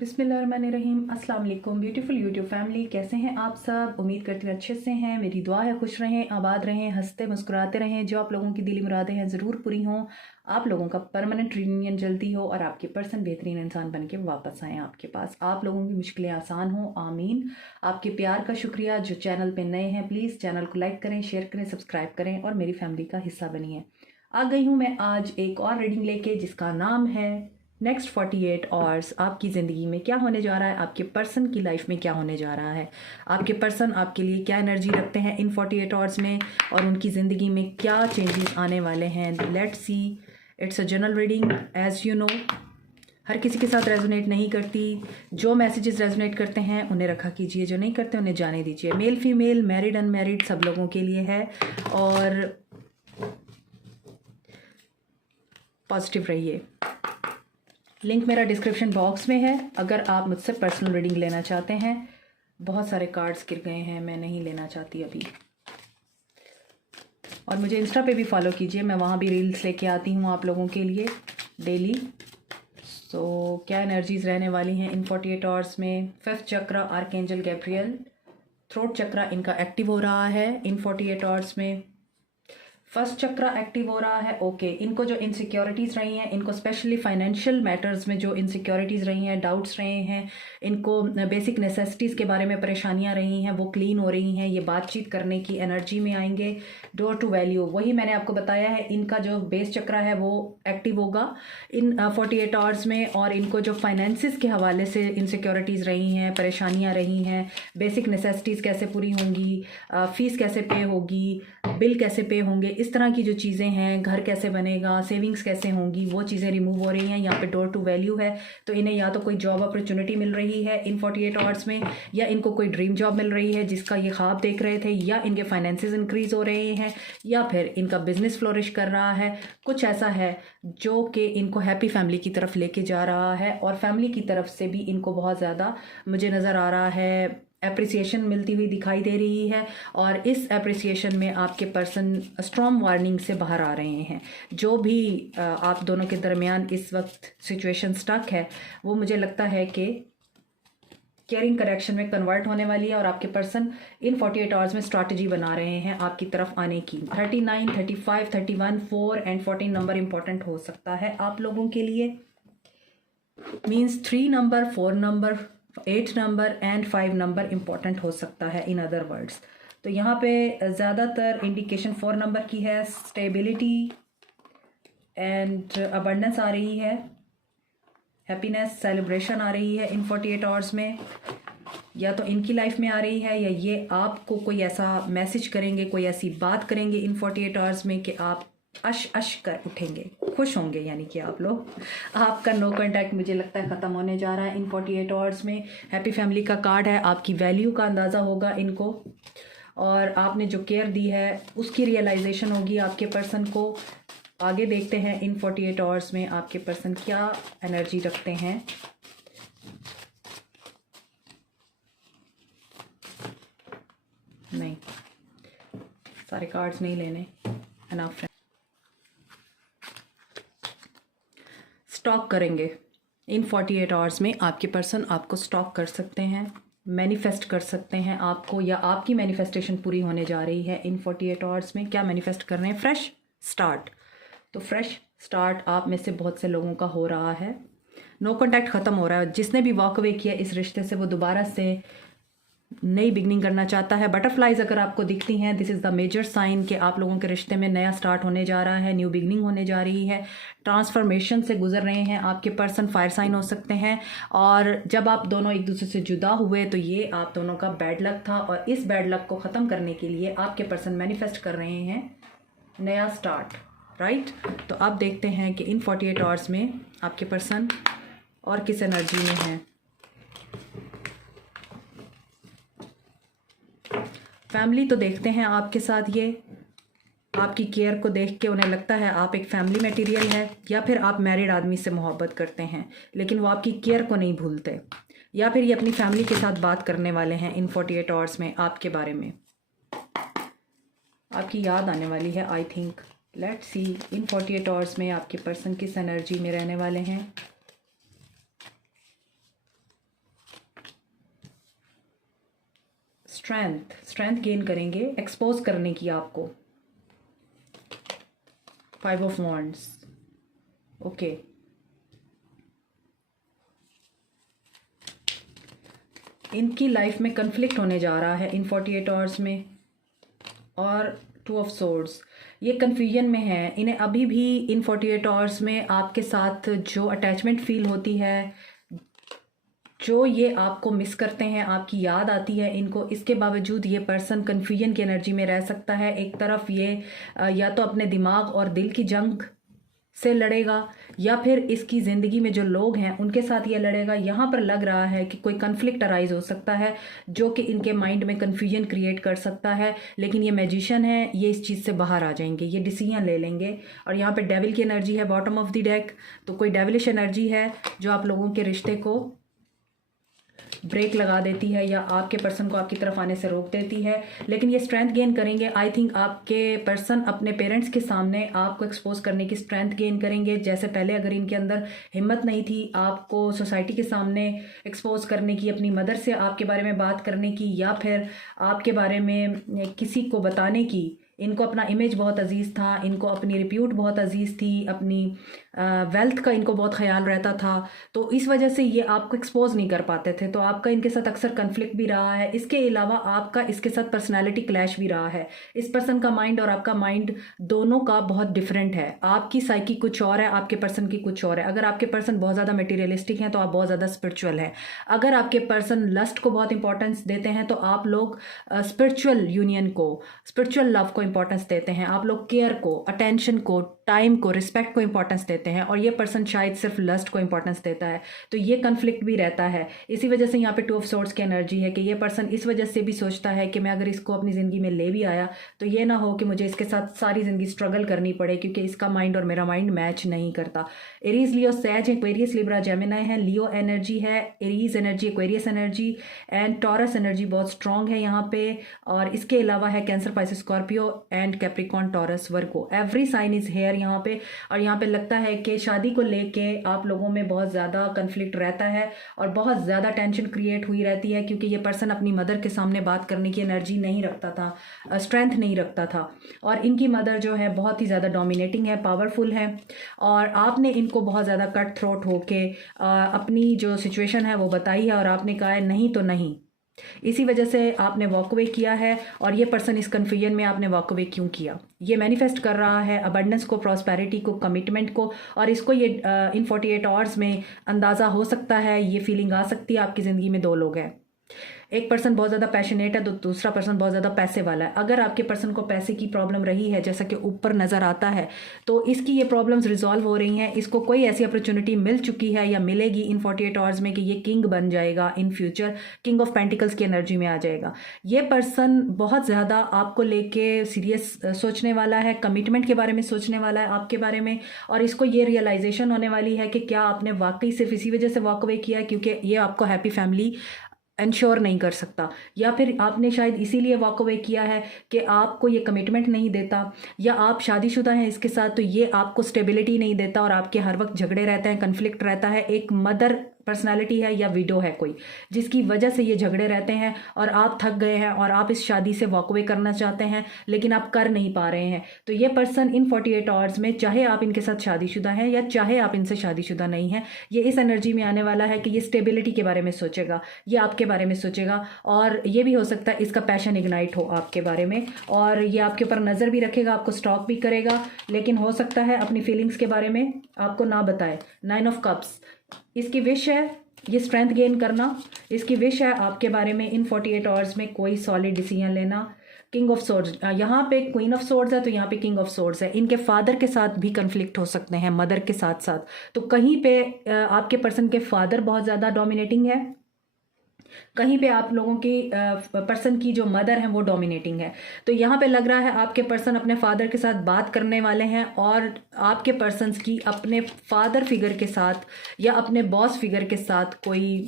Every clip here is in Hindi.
बिस्मिल्लाहिर्रहमानिर्रहीम। अस्सलाम वालेकुम ब्यूटीफुल यूट्यूब फैमिली, कैसे हैं आप सब? उम्मीद करती हूँ अच्छे से हैं। मेरी दुआ है खुश रहें, आबाद रहें, हंसते मुस्कुराते रहें। जो आप लोगों की दिली मुरादें हैं ज़रूर पूरी हों। आप लोगों का परमानेंट रियूनियन जल्दी हो और आपके पर्सन बेहतरीन इंसान बन के वापस आएँ आपके पास। आप लोगों की मुश्किलें आसान हों, आमीन। आपके प्यार का शुक्रिया। जो चैनल पर नए हैं प्लीज़ चैनल को लाइक करें, शेयर करें, सब्सक्राइब करें और मेरी फैमिली का हिस्सा बनिए। आ गई हूँ मैं आज एक और रीडिंग लेके, जिसका नाम है नेक्स्ट 48 आवर्स। आपकी ज़िंदगी में क्या होने जा रहा है, आपके पर्सन की लाइफ में क्या होने जा रहा है, आपके पर्सन आपके लिए क्या एनर्जी रखते हैं इन 48 आवर्स में, और उनकी ज़िंदगी में क्या चेंजेस आने वाले हैं। Let's see. It's a general reading as you know. हर किसी के साथ रेजोनेट नहीं करती। जो मैसेजेस रेजोनेट करते हैं उन्हें रखा कीजिए, जो नहीं करते उन्हें जाने दीजिए। मेल फीमेल, मैरिड अनमैरिड, सब लोगों के लिए है। और पॉजिटिव रहिए। लिंक मेरा डिस्क्रिप्शन बॉक्स में है अगर आप मुझसे पर्सनल रीडिंग लेना चाहते हैं। बहुत सारे कार्ड्स गिर गए हैं, मैं नहीं लेना चाहती अभी। और मुझे इंस्टा पे भी फॉलो कीजिए, मैं वहाँ भी रील्स लेके आती हूँ आप लोगों के लिए डेली। सो क्या एनर्जीज रहने वाली हैं इन 48 आवर्स में। 5th चक्र आर्कएंजल गैब्रियल। थ्रोट चक्र इनका एक्टिव हो रहा है इन 48 आवर्स में। फर्स्ट चक्र एक्टिव हो रहा है। ओके, इनको जो इनसिक्योरिटीज़ रही हैं, इनको स्पेशली फाइनेंशियल मैटर्स में जो इनसिक्योरिटीज़ रही हैं, डाउट्स रहे हैं, इनको बेसिक नेसेसिटीज़ के बारे में परेशानियां रही हैं, वो क्लीन हो रही हैं। ये बातचीत करने की एनर्जी में आएंगे। डोर टू वैल्यू, वही मैंने आपको बताया है, इनका जो बेस चक्र है वो एक्टिव होगा इन 48 आवर्स में। और इनको जो फाइनेंसिस के हवाले से इनसिक्योरिटीज़ रही हैं, परेशानियाँ रही हैं, बेसिक नेसेसिटीज़ कैसे पूरी होंगी, फ़ीस कैसे पे होगी, बिल कैसे पे होंगे, इस तरह की जो चीज़ें हैं, घर कैसे बनेगा, सेविंग्स कैसे होंगी, वो चीज़ें रिमूव हो रही हैं। यहाँ पे डोर टू वैल्यू है, तो इन्हें या तो कोई जॉब अपॉर्चुनिटी मिल रही है इन 48 आवर्स में, या इनको कोई ड्रीम जॉब मिल रही है जिसका ये ख्वाब देख रहे थे, या इनके फाइनेंसेस इंक्रीज हो रहे हैं, या फिर इनका बिजनेस फ्लोरिश कर रहा है। कुछ ऐसा है जो कि इनको हैप्पी फैमिली की तरफ लेके जा रहा है। और फैमिली की तरफ से भी इनको बहुत ज़्यादा मुझे नज़र आ रहा है एप्रिसिएशन मिलती हुई दिखाई दे रही है। और इस एप्रिसिएशन में आपके पर्सन स्ट्रॉन्ग वार्निंग से बाहर आ रहे हैं। जो भी आप दोनों के दरमियान इस वक्त सिचुएशन स्टक है, वो मुझे लगता है कि केयरिंग करेक्शन में कन्वर्ट होने वाली है। और आपके पर्सन इन 48 आवर्स में स्ट्रैटेजी बना रहे हैं आपकी तरफ आने की। 39, 35, 31, 4 एंड 14 नंबर इंपॉर्टेंट हो सकता है आप लोगों के लिए। Means 3 number, 4 number, 8 number and 5 number important हो सकता है इन अदर वर्ड्स। तो यहाँ पे ज़्यादातर इंडिकेशन 4 नंबर की है। स्टेबिलिटी एंड अबंडेंस आ रही है, हैप्पीनेस, सेलिब्रेशन आ रही है इन 48 आवर्स में। या तो इनकी लाइफ में आ रही है, या ये आपको कोई ऐसा मैसेज करेंगे, कोई ऐसी बात करेंगे इन 48 आवर्स में कि आप अश अश कर उठेंगे, खुश होंगे। यानी कि आप लोग, आपका नो कांटेक्ट मुझे लगता है ख़त्म होने जा रहा है इन 48 आवर्स में। हैप्पी फैमिली का कार्ड है, आपकी वैल्यू का अंदाज़ा होगा इनको, और आपने जो केयर दी है उसकी रियलाइजेशन होगी आपके पर्सन को। आगे देखते हैं इन 48 आवर्स में आपके पर्सन क्या एनर्जी रखते हैं। नहीं, सारे कार्ड्स नहीं लेने, एनफ। स्टॉक करेंगे इन 48 आवर्स में। आपके पर्सन आपको स्टॉक कर सकते हैं, मैनिफेस्ट कर सकते हैं आपको, या आपकी मैनिफेस्टेशन पूरी होने जा रही है इन 48 आवर्स में। क्या मैनिफेस्ट कर रहे हैं? Fresh start. तो फ्रेश स्टार्ट आप में से बहुत से लोगों का हो रहा है। नो कॉन्टैक्ट ख़त्म हो रहा है। जिसने भी वॉक अवे किया इस रिश्ते से, वो दोबारा से नई बिगनिंग करना चाहता है। बटरफ्लाइज अगर आपको दिखती हैं, this is the major sign कि आप लोगों के रिश्ते में नया स्टार्ट होने जा रहा है, न्यू बिगनिंग होने जा रही है। ट्रांसफॉर्मेशन से गुजर रहे हैं आपके पर्सन। फायर साइन हो सकते हैं। और जब आप दोनों एक दूसरे से जुदा हुए तो ये आप दोनों का बैड लक था, और इस बैड लक को ख़त्म करने के लिए आपके पर्सन मैनिफेस्ट कर रहे हैं नया स्टार्ट, राइट। तो अब देखते हैं कि इन 48 आवर्स में आपके पर्सन और किस एनर्जी में है। फैमिली तो देखते हैं आपके साथ, ये आपकी केयर को देख के उन्हें लगता है आप एक फैमिली मटेरियल है, या फिर आप मैरिड आदमी से मोहब्बत करते हैं लेकिन वो आपकी केयर को नहीं भूलते, या फिर ये अपनी फैमिली के साथ बात करने वाले हैं इन 48 आवर्स में आपके बारे में। आपकी याद आने वाली है I think. Let's see in 48 hours में आपके पर्सन किस एनर्जी में रहने वाले हैं। स्ट्रेंथ गेन करेंगे, एक्सपोज करने की आपको। 5 ऑफ वॉन्ड्स, ओके। इनकी लाइफ में कन्फ्लिक्ट होने जा रहा है इन 48 आवर्स में। और 2 ऑफ सोर्ड्स, ये कन्फ्यूजन में है। इन्हें अभी भी इन 48 आवर्स में आपके साथ जो अटैचमेंट फील होती है, जो ये आपको मिस करते हैं, आपकी याद आती है इनको, इसके बावजूद ये पर्सन कन्फ्यूजन की एनर्जी में रह सकता है। एक तरफ ये या तो अपने दिमाग और दिल की जंग से लड़ेगा, या फिर इसकी ज़िंदगी में जो लोग हैं उनके साथ ये लड़ेगा। यहाँ पर लग रहा है कि कोई कन्फ्लिक्ट अराइज हो सकता है जो कि इनके माइंड में कन्फ्यूजन क्रिएट कर सकता है। लेकिन ये मैजिशियन है, ये इस चीज़ से बाहर आ जाएंगे, ये डिसीजन ले लेंगे। और यहाँ पे डेविल की एनर्जी है बॉटम ऑफ द डेक, तो कोई डेविलिश एनर्जी है जो आप लोगों के रिश्ते को ब्रेक लगा देती है या आपके पर्सन को आपकी तरफ आने से रोक देती है। लेकिन ये स्ट्रेंथ गेन करेंगे। आई थिंक आपके पर्सन अपने पेरेंट्स के सामने आपको एक्सपोज करने की स्ट्रेंथ गेन करेंगे। जैसे पहले अगर इनके अंदर हिम्मत नहीं थी आपको सोसाइटी के सामने एक्सपोज करने की, अपनी मदर से आपके बारे में बात करने की, या फिर आपके बारे में किसी को बताने की। इनको अपना इमेज बहुत अजीज़ था, इनको अपनी रिप्यूट बहुत अजीज़ थी, अपनी वेल्थ का इनको बहुत ख्याल रहता था। तो इस वजह से ये आपको एक्सपोज नहीं कर पाते थे। तो आपका इनके साथ अक्सर कन्फ्लिक्ट भी रहा है। इसके अलावा आपका इसके साथ पर्सनैलिटी क्लैश भी रहा है। इस पर्सन का माइंड और आपका माइंड दोनों का बहुत डिफरेंट है। आपकी साइकी कुछ और है, आपके पर्सन की कुछ और है। अगर आपके पर्सन बहुत ज़्यादा मटेरियलिस्टिक हैं तो आप बहुत ज़्यादा स्पिरिचुअल हैं। अगर आपके पर्सन लस्ट को बहुत इंपॉर्टेंस देते हैं तो आप लोग स्पिरिचुअल यूनियन को, स्पिरिचुअल लव को इंपॉर्टेंस देते हैं। आप लोग केयर को, अटेंशन को, टाइम को, रिस्पेक्ट को इंपॉर्टेंस देते हैं। और ये पर्सन शायद सिर्फ लस्ट को इंपॉर्टेंस देता है। तो ये कन्फ्लिक्ट भी रहता है। इसी वजह से यहाँ पे 2 ऑफ सोर्ड्स की एनर्जी है कि ये पर्सन इस वजह से भी सोचता है कि मैं अगर इसको अपनी ज़िंदगी में ले भी आया तो ये ना हो कि मुझे इसके साथ सारी ज़िंदगी स्ट्रगल करनी पड़े, क्योंकि इसका माइंड और मेरा माइंड मैच नहीं करता। एरीज, लियो, सैज, एक्वेरियस, लिब्रा, जेमिनी है। लियो एनर्जी है, Aries energy, Aquarius energy and Taurus energy बहुत स्ट्रॉन्ग है यहाँ पे। और इसके अलावा है Cancer, Pisces, Scorpio and Capricorn, Taurus, Virgo. Every sign is here यहाँ पे। और यहाँ पे लगता है कि शादी को लेके आप लोगों में बहुत ज़्यादा कन्फ्लिक्ट रहता है और बहुत ज़्यादा टेंशन क्रिएट हुई रहती है, क्योंकि ये पर्सन अपनी मदर के सामने बात करने की एनर्जी नहीं रखता था, स्ट्रेंथ नहीं रखता था। और इनकी मदर जो है बहुत ही ज़्यादा डोमिनेटिंग है, पावरफुल है। और आपने इनको बहुत ज़्यादा कट थ्रोट होके अपनी जो सिचुएशन है वो बताई है और आपने कहा है नहीं तो नहीं। इसी वजह से आपने वॉक अवे किया है। और ये पर्सन इस कन्फ्यूजन में आपने वॉक अवे क्यों किया? ये मैनिफेस्ट कर रहा है अबंडेंस को, प्रॉस्पेरिटी को, कमिटमेंट को। और इसको ये इन 48 आवर्स में अंदाज़ा हो सकता है, ये फीलिंग आ सकती है आपकी ज़िंदगी में 2 लोग हैं। एक पर्सन बहुत ज़्यादा पैशनेट है तो दूसरा पर्सन बहुत ज़्यादा पैसे वाला है। अगर आपके पर्सन को पैसे की प्रॉब्लम रही है जैसा कि ऊपर नज़र आता है, तो इसकी ये प्रॉब्लम्स रिजॉल्व हो रही हैं। इसको कोई ऐसी अपॉर्चुनिटी मिल चुकी है या मिलेगी इन 48 आवर्स में कि ये किंग बन जाएगा in future, king of pentacles की एनर्जी में आ जाएगा। ये पर्सन बहुत ज़्यादा आपको लेके सीरियस सोचने वाला है, कमिटमेंट के बारे में सोचने वाला है आपके बारे में। और इसको ये रियलाइजेशन होने वाली है कि क्या आपने वाकई सिर्फ इसी वजह से वॉक अवे किया क्योंकि ये आपको हैप्पी फैमिली इंश्योर नहीं कर सकता, या फिर आपने शायद इसीलिए वॉक अवे किया है कि आपको ये कमिटमेंट नहीं देता, या आप शादीशुदा हैं इसके साथ तो ये आपको स्टेबिलिटी नहीं देता और आपके हर वक्त झगड़े रहते हैं, कन्फ्लिक्ट रहता है। एक मदर पर्सनालिटी है या विडो है कोई, जिसकी वजह से ये झगड़े रहते हैं और आप थक गए हैं और आप इस शादी से वॉक अवे करना चाहते हैं लेकिन आप कर नहीं पा रहे हैं। तो ये पर्सन इन 48 आवर्स में, चाहे आप इनके साथ शादीशुदा हैं या चाहे आप इनसे शादीशुदा नहीं हैं, ये इस एनर्जी में आने वाला है कि ये स्टेबिलिटी के बारे में सोचेगा, ये आपके बारे में सोचेगा। और ये भी हो सकता है इसका पैशन इग्नाइट हो आपके बारे में और ये आपके ऊपर नज़र भी रखेगा, आपको स्टॉक भी करेगा, लेकिन हो सकता है अपनी फीलिंग्स के बारे में आपको ना बताए। 9 ऑफ कप्स, इसकी विश है ये स्ट्रेंथ गेन करना, इसकी विश है आपके बारे में इन 48 आवर्स में कोई सॉलिड डिसीजन लेना। किंग ऑफ सोर्ड्स, यहाँ पे क्वीन ऑफ सोर्ड्स है तो यहाँ पे किंग ऑफ सोर्ड्स है। इनके फादर के साथ भी कन्फ्लिक्ट हो सकते हैं, मदर के साथ साथ। तो कहीं पे आपके पर्सन के फादर बहुत ज़्यादा डोमिनेटिंग है, कहीं पे आप लोगों की पर्सन की जो मदर है वो डोमिनेटिंग है। तो यहाँ पे लग रहा है आपके पर्सन अपने फादर के साथ बात करने वाले हैं और आपके पर्सन्स की अपने फादर फिगर के साथ या अपने बॉस फिगर के साथ कोई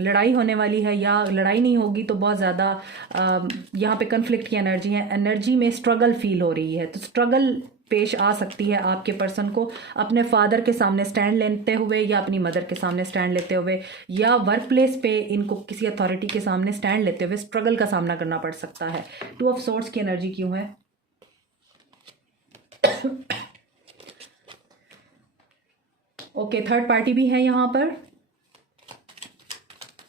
लड़ाई होने वाली है, या लड़ाई नहीं होगी तो बहुत ज़्यादा यहाँ पे कन्फ्लिक्ट की एनर्जी है, एनर्जी में स्ट्रगल फील हो रही है। तो स्ट्रगल पेश आ सकती है आपके पर्सन को, अपने फादर के सामने स्टैंड लेते हुए या अपनी मदर के सामने स्टैंड लेते हुए, या वर्क प्लेस पे इनको किसी अथॉरिटी के सामने स्टैंड लेते हुए स्ट्रगल का सामना करना पड़ सकता है। 2 ऑफ सोर्ड्स की एनर्जी क्यों है? ओके, थर्ड पार्टी भी है यहाँ पर।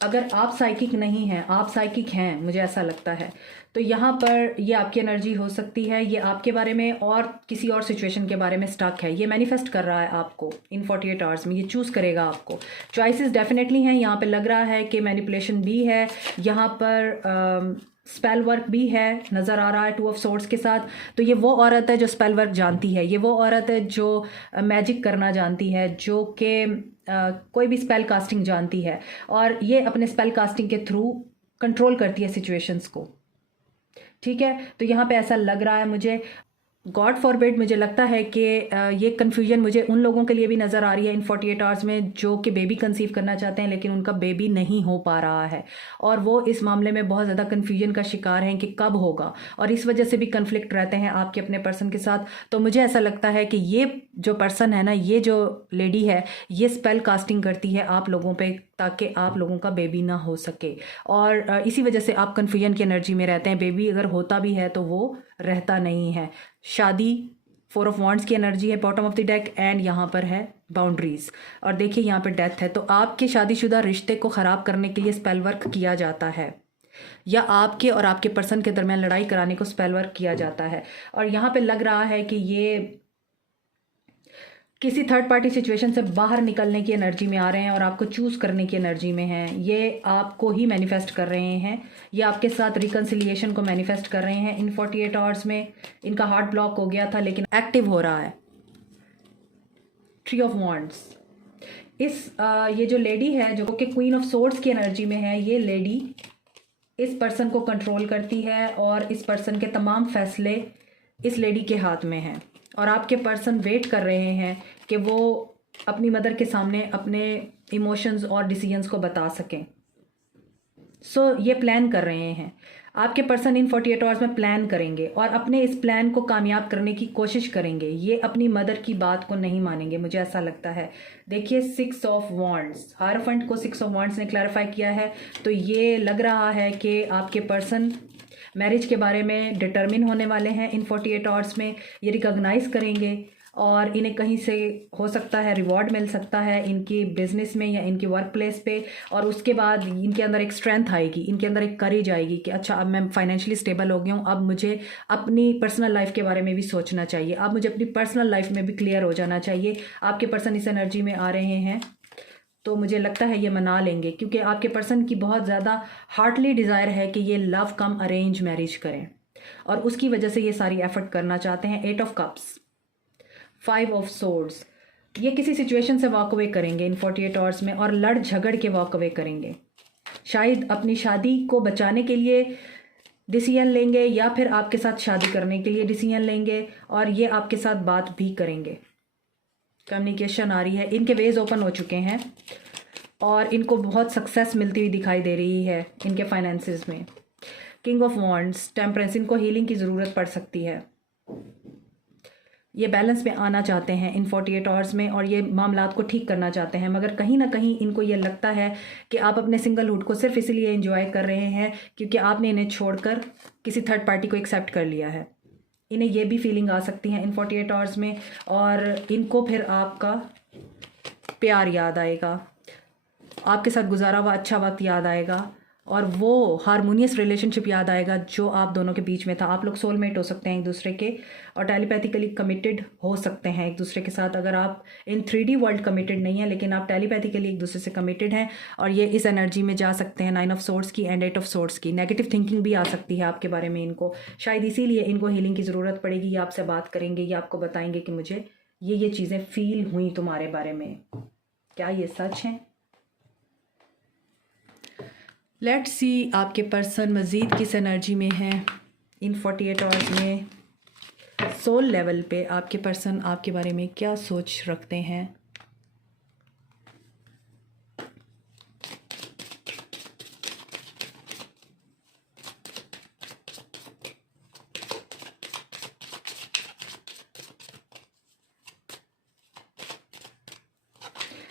अगर आप साइकिक नहीं हैं, आप साइकिक हैं, मुझे ऐसा लगता है, तो यहाँ पर ये आपकी एनर्जी हो सकती है। ये आपके बारे में और किसी और सिचुएशन के बारे में स्टक है, ये मैनिफेस्ट कर रहा है आपको इन 48 आवर्स में, ये चूज़ करेगा आपको। चॉइसेस डेफिनेटली हैं यहाँ पे, लग रहा है कि मैनिपुलेशन भी है यहाँ पर, स्पेल वर्क भी है, नज़र आ रहा है 2 ऑफ सोर्ड्स के साथ। तो ये वो औरत है जो स्पेल वर्क जानती है, ये वो औरत है जो मैजिक करना जानती है, जो कि कोई भी स्पेल कास्टिंग जानती है, और ये अपने स्पेल कास्टिंग के थ्रू कंट्रोल करती है सिचुएशंस को। ठीक है, तो यहाँ पे ऐसा लग रहा है मुझे, गॉड फॉरबिड, मुझे लगता है कि ये कन्फ्यूजन मुझे उन लोगों के लिए भी नज़र आ रही है इन 48 आवर्स में जो कि बेबी कंसीव करना चाहते हैं लेकिन उनका बेबी नहीं हो पा रहा है, और वो इस मामले में बहुत ज़्यादा कन्फ्यूजन का शिकार हैं कि कब होगा, और इस वजह से भी कन्फ्लिक्ट रहते हैं आपके अपने पर्सन के साथ। तो मुझे ऐसा लगता है कि ये जो पर्सन है ना, ये जो लेडी है, ये स्पेल कास्टिंग करती है आप लोगों पे ताकि आप लोगों का बेबी ना हो सके, और इसी वजह से आप कन्फ्यूजन की एनर्जी में रहते हैं। बेबी अगर होता भी है तो वो रहता नहीं है। शादी 4 ऑफ वॉन्ड्स की एनर्जी है bottom of the deck, and यहाँ पर है बाउंड्रीज, और देखिए यहाँ पर डेथ है। तो आपके शादीशुदा रिश्ते को ख़राब करने के लिए स्पेल वर्क किया जाता है, या आपके और आपके पर्सन के दरमियान लड़ाई कराने को स्पेल वर्क किया जाता है। और यहाँ पे लग रहा है कि ये किसी थर्ड पार्टी सिचुएशन से बाहर निकलने की एनर्जी में आ रहे हैं और आपको चूज़ करने की एनर्जी में हैं। ये आपको ही मैनिफेस्ट कर रहे हैं, ये आपके साथ रिकन्सिलिएशन को मैनिफेस्ट कर रहे हैं इन 48 आवर्स में। इनका हार्ट ब्लॉक हो गया था लेकिन एक्टिव हो रहा है। 3 ऑफ वॉन्ड्स, ये जो लेडी है जो कि क्वीन ऑफ सोर्ड्स की एनर्जी में है, ये लेडी इस पर्सन को कंट्रोल करती है और इस पर्सन के तमाम फैसले इस लेडी के हाथ में हैं, और आपके पर्सन वेट कर रहे हैं कि वो अपनी मदर के सामने अपने इमोशंस और डिसीजंस को बता सकें। ये प्लान कर रहे हैं, आपके पर्सन इन 48 आवर्स में प्लान करेंगे और अपने इस प्लान को कामयाब करने की कोशिश करेंगे। ये अपनी मदर की बात को नहीं मानेंगे, मुझे ऐसा लगता है। देखिए 6 ऑफ वॉन्ड्स, हायरोफेंट को 6 ऑफ वॉन्ड्स ने क्लैरिफाई किया है, तो ये लग रहा है कि आपके पर्सन मैरिज के बारे में डिटर्मिन होने वाले हैं इन 48 आवर्स में। ये रिकॉग्नाइज़ करेंगे और इन्हें कहीं से हो सकता है रिवॉर्ड मिल सकता है इनकी बिजनेस में या इनकी वर्क प्लेस पे, और उसके बाद इनके अंदर एक स्ट्रेंथ आएगी, इनके अंदर एक करेज आएगी कि अच्छा अब मैं फाइनेंशियली स्टेबल हो गया हूँ, अब मुझे अपनी पर्सनल लाइफ के बारे में भी सोचना चाहिए, अब मुझे अपनी पर्सनल लाइफ में भी क्लियर हो जाना चाहिए। आपके पर्सन इस एनर्जी में आ रहे हैं तो मुझे लगता है ये मना लेंगे, क्योंकि आपके पर्सन की बहुत ज़्यादा हार्टली डिज़ायर है कि ये लव कम अरेंज मैरिज करें, और उसकी वजह से ये सारी एफर्ट करना चाहते हैं। 8 ऑफ कप्स, 5 ऑफ सोर्ड्स, ये किसी सिचुएशन से वॉक अवे करेंगे इन 48 आवर्स में और लड़ झगड़ के वॉक अवे करेंगे। शायद अपनी शादी को बचाने के लिए डिसीजन लेंगे या फिर आपके साथ शादी करने के लिए डिसीजन लेंगे, और ये आपके साथ बात भी करेंगे। कम्युनिकेशन आ रही है, इनके वेज ओपन हो चुके हैं और इनको बहुत सक्सेस मिलती हुई दिखाई दे रही है इनके फाइनेंसेस में। किंग ऑफ वॉन्ड्स, टेम्परेंस, इनको हीलिंग की ज़रूरत पड़ सकती है। ये बैलेंस में आना चाहते हैं इन 48 आवर्स में और ये मामलात को ठीक करना चाहते हैं, मगर कहीं ना कहीं इनको ये लगता है कि आप अपने सिंगलहुड को सिर्फ इसीलिए एंजॉय कर रहे हैं क्योंकि आपने इन्हें छोड़कर किसी थर्ड पार्टी को एक्सेप्ट कर लिया है। इन्हें ये भी फीलिंग आ सकती है इन 48 आवर्स में, और इनको फिर आपका प्यार याद आएगा, आपके साथ गुजारा हुआ अच्छा वक्त याद आएगा, और वो हारमोनियस रिलेशनशिप याद आएगा जो आप दोनों के बीच में था। आप लोग सोलमेट हो सकते हैं एक दूसरे के और टेलीपैथिकली कमिटेड हो सकते हैं एक दूसरे के साथ। अगर आप इन 3D वर्ल्ड कमिटेड नहीं है लेकिन आप टेलीपैथिकली एक दूसरे से कमिटेड हैं, और ये इस एनर्जी में जा सकते हैं 9 ऑफ सोर्ड्स की एंड 8 ऑफ सोर्ड्स की। नेगेटिव थिंकिंग भी आ सकती है आपके बारे में इनको, शायद इसीलिए इनको हीलिंग की ज़रूरत पड़ेगी। ये आपसे बात करेंगे, ये आपको बताएंगे कि मुझे ये चीज़ें फील हुई तुम्हारे बारे में, क्या ये सच है। लेट्स सी आपके पर्सन मज़ीद किस एनर्जी में है इन 48 आवर्स में। सोल लेवल पे आपके पर्सन आपके बारे में क्या सोच रखते हैं।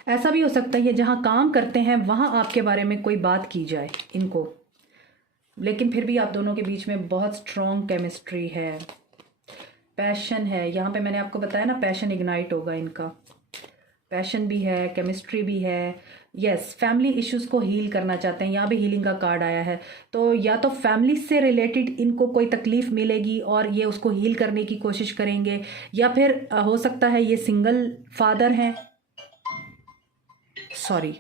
ऐसा भी हो सकता है ये जहाँ काम करते हैं वहाँ आपके बारे में कोई बात की जाए इनको, लेकिन फिर भी आप दोनों के बीच में बहुत स्ट्रॉन्ग केमिस्ट्री है, पैशन है। यहाँ पे मैंने आपको बताया ना, पैशन इग्नाइट होगा इनका, पैशन भी है, केमिस्ट्री भी है। यस, फैमिली इश्यूज को हील करना चाहते हैं, यहाँ भी हीलिंग का कार्ड आया है। तो या तो फैमिली से रिलेटेड इनको कोई तकलीफ मिलेगी और ये उसको हील करने की कोशिश करेंगे, या फिर हो सकता है ये सिंगल फादर हैं, सॉरी,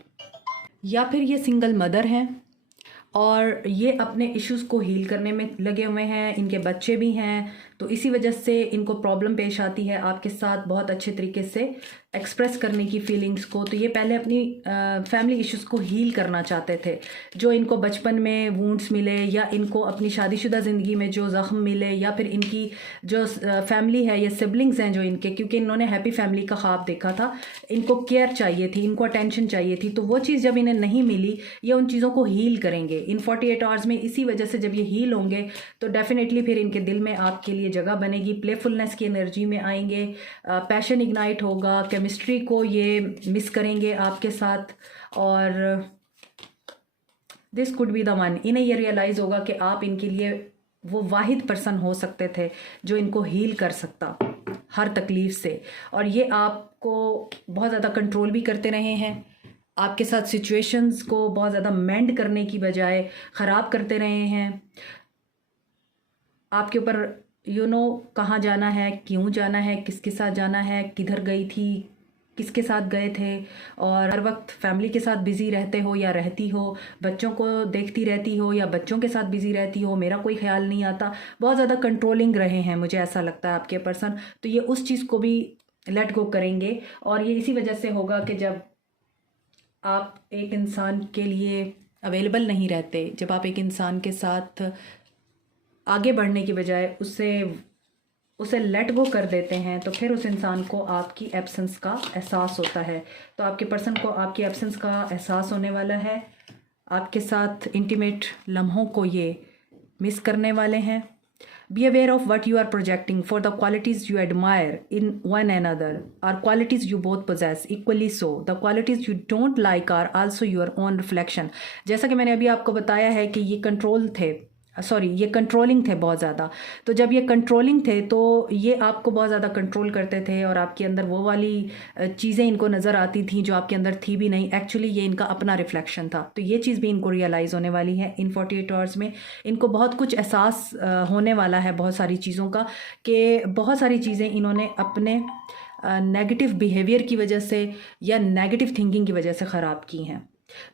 या फिर ये सिंगल मदर हैं और ये अपने इश्यूज़ को हील करने में लगे हुए हैं। इनके बच्चे भी हैं, तो इसी वजह से इनको प्रॉब्लम पेश आती है आपके साथ बहुत अच्छे तरीके से एक्सप्रेस करने की फीलिंग्स को। तो ये पहले अपनी फैमिली इश्यूज़ को हील करना चाहते थे, जो इनको बचपन में वुंड्स मिले या इनको अपनी शादीशुदा ज़िंदगी में जो ज़ख्म मिले, या फिर इनकी जो फैमिली है या सिबलिंग्स हैं जो इनके, क्योंकि इन्होंने हैप्पी फैमिली का ख्वाब देखा था, इनको केयर चाहिए थी, इनको अटेंशन चाहिए थी, तो वो चीज़ जब इन्हें नहीं मिली, ये उन चीज़ों को हील करेंगे इन 48 आवर्स में। इसी वजह से जब ये हील होंगे तो डेफिनेटली फिर इनके दिल में आपके लिए जगह बनेगी, प्लेफुलनेस की एनर्जी में आएंगे, पैशन इग्नाइट होगा, केमिस्ट्री को ये मिस करेंगे आपके साथ, और this could be the one. इन्हें ये रियलाइज़ होगा कि आप इनके लिए वो वाहिद पर्सन हो सकते थे जो इनको हील कर सकता हर तकलीफ़ से, और ये आपको बहुत ज़्यादा कंट्रोल भी करते रहे हैं, आपके साथ सिचुएशंस को बहुत ज़्यादा मेंड करने की बजाय ख़राब करते रहे हैं। आपके ऊपर कहाँ जाना है, क्यों जाना है, किसके साथ जाना है, किधर गई थी, किसके साथ गए थे, और हर वक्त फैमिली के साथ बिज़ी रहते हो या रहती हो, बच्चों को देखती रहती हो या बच्चों के साथ बिज़ी रहती हो, मेरा कोई ख्याल नहीं आता, बहुत ज़्यादा कंट्रोलिंग रहे हैं, मुझे ऐसा लगता है आपके पर्सन। तो ये उस चीज़ को भी लेट गो करेंगे, और ये इसी वजह से होगा कि जब आप एक इंसान के लिए अवेलेबल नहीं रहते, जब आप एक इंसान के साथ आगे बढ़ने की बजाय उसे लेट गो कर देते हैं, तो फिर उस इंसान को आपकी एब्सेंस का एहसास होता है। तो आपके पर्सन को आपकी एब्सेंस का एहसास होने वाला है, आपके साथ इंटीमेट लम्हों को ये मिस करने वाले हैं। Be aware of what you are projecting, for the qualities you admire in one another are qualities you both possess equally so. The qualities you don't like are also your own reflection. जैसा कि मैंने अभी आपको बताया है कि ये ये कंट्रोलिंग थे बहुत ज़्यादा। तो जब ये कंट्रोलिंग थे तो ये आपको बहुत ज़्यादा कंट्रोल करते थे, और आपके अंदर वो वाली चीज़ें इनको नज़र आती थी जो आपके अंदर थी भी नहीं, एक्चुअली ये इनका अपना रिफ्लेक्शन था। तो ये चीज़ भी इनको रियलाइज़ होने वाली है इन 48 आवर्स में। इनको बहुत कुछ एहसास होने वाला है बहुत सारी चीज़ों का, कि बहुत सारी चीज़ें इन्होंने अपने नेगेटिव बिहेवियर की वजह से या नेगेटिव थिंकिंग की वजह से ख़राब की हैं।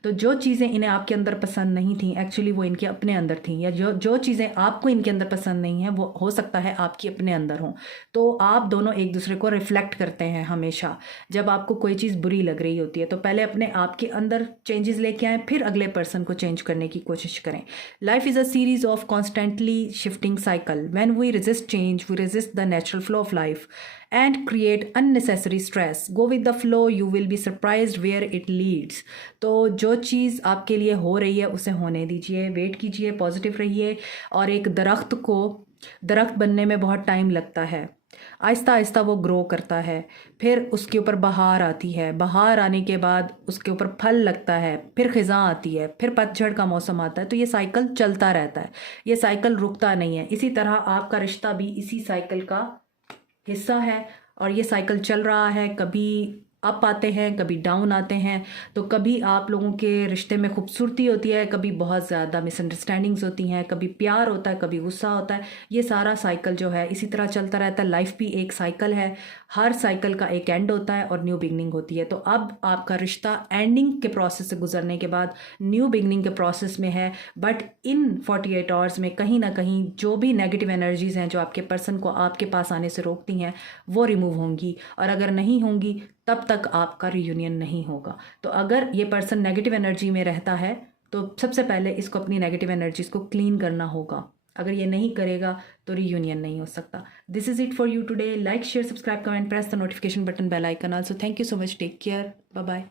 तो जो चीज़ें इन्हें आपके अंदर पसंद नहीं थी, एक्चुअली वो इनके अपने अंदर थी, या जो चीज़ें आपको इनके अंदर पसंद नहीं हैं वो हो सकता है आपकी अपने अंदर हों। तो आप दोनों एक दूसरे को रिफ्लेक्ट करते हैं हमेशा। जब आपको कोई चीज़ बुरी लग रही होती है तो पहले अपने आप के अंदर चेंजेस लेके आएँ, फिर अगले पर्सन को चेंज करने की कोशिश करें। Life is a series of constantly shifting cycle. When we resist change, we resist the natural flow of life and create unnecessary stress. Go with the flow, you will be surprised where it leads. तो जो चीज़ आपके लिए हो रही है उसे होने दीजिए, वेट कीजिए, पॉजिटिव रहिए। और एक दरख्त बनने में बहुत टाइम लगता है, आहिस्ता आहिस्ता वो ग्रो करता है, फिर उसके ऊपर बहार आती है, बहार आने के बाद उसके ऊपर फल लगता है, फिर ख़िज़ां आती है, फिर पतझड़ का मौसम आता है। तो ये साइकिल चलता रहता है, ये साइकिल रुकता नहीं है। इसी तरह आपका रिश्ता भी इसी साइकिल का हिस्सा है, और ये साइकिल चल रहा है। कभी अप आते हैं, कभी डाउन आते हैं। तो कभी आप लोगों के रिश्ते में खूबसूरती होती है, कभी बहुत ज़्यादा मिसअंडरस्टैंडिंग्स होती हैं, कभी प्यार होता है, कभी गुस्सा होता है। ये सारा साइकिल जो है इसी तरह चलता रहता है। लाइफ भी एक साइकिल है, हर साइकिल का एक एंड होता है और न्यू बिगनिंग होती है। तो अब आपका रिश्ता एंडिंग के प्रोसेस से गुजरने के बाद न्यू बिगनिंग के प्रोसेस में है। बट इन 48 आवर्स में कहीं ना कहीं जो भी नेगेटिव एनर्जीज़ हैं जो आपके पर्सन को आपके पास आने से रोकती हैं वो रिमूव होंगी, और अगर नहीं होंगी तब तक आपका रियूनियन नहीं होगा। तो अगर ये पर्सन नेगेटिव एनर्जी में रहता है तो सबसे पहले इसको अपनी नेगेटिव एनर्जीज को क्लीन करना होगा। अगर ये नहीं करेगा तो रियूनियन नहीं हो सकता। This is it for you today. Like, share, subscribe, comment, press the notification button, bell icon also. Thank you so much, take care, bye bye.